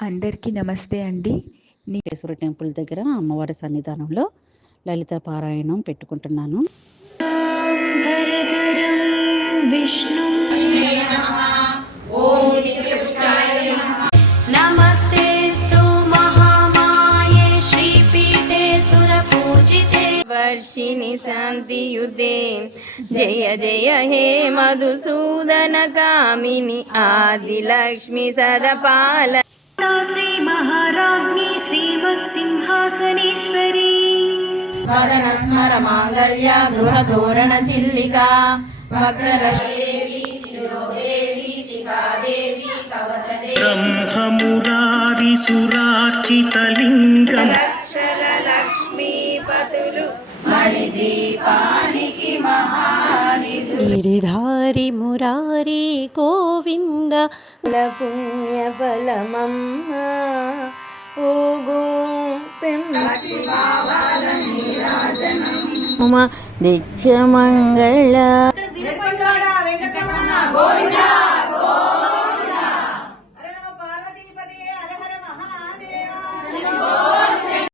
అందరికీ నమస్తే అండి. కేశవర టెంపుల్ దగ్గర అమ్మవారి సన్నిధానంలో లలిత పారాయణం పెట్టుకుంటున్నాను. నమస్తేస్తు మహామాయే శ్రీపీఠే సురపూజితే వర్షిణి శాంతియుతే జయ జయ హే మధుసూదన కామిని ఆదిలక్ష్మి సదపాల శ్రీ మహారాజ్ఞి శ్రీమత్సింహాసనేశ్వరీ వదన స్మర మాంగళ్య గృహ తోరణ చిల్లికా బ్రహ్మమురారి సురార్చితలింగం లక్ష్మీపతులు మణిదీపానికి మహానిధి గిరిధారి మురారి గోవింద పుణ్యఫలమమ్మ ఓ గోపెమ్మ నిత్యమంగళ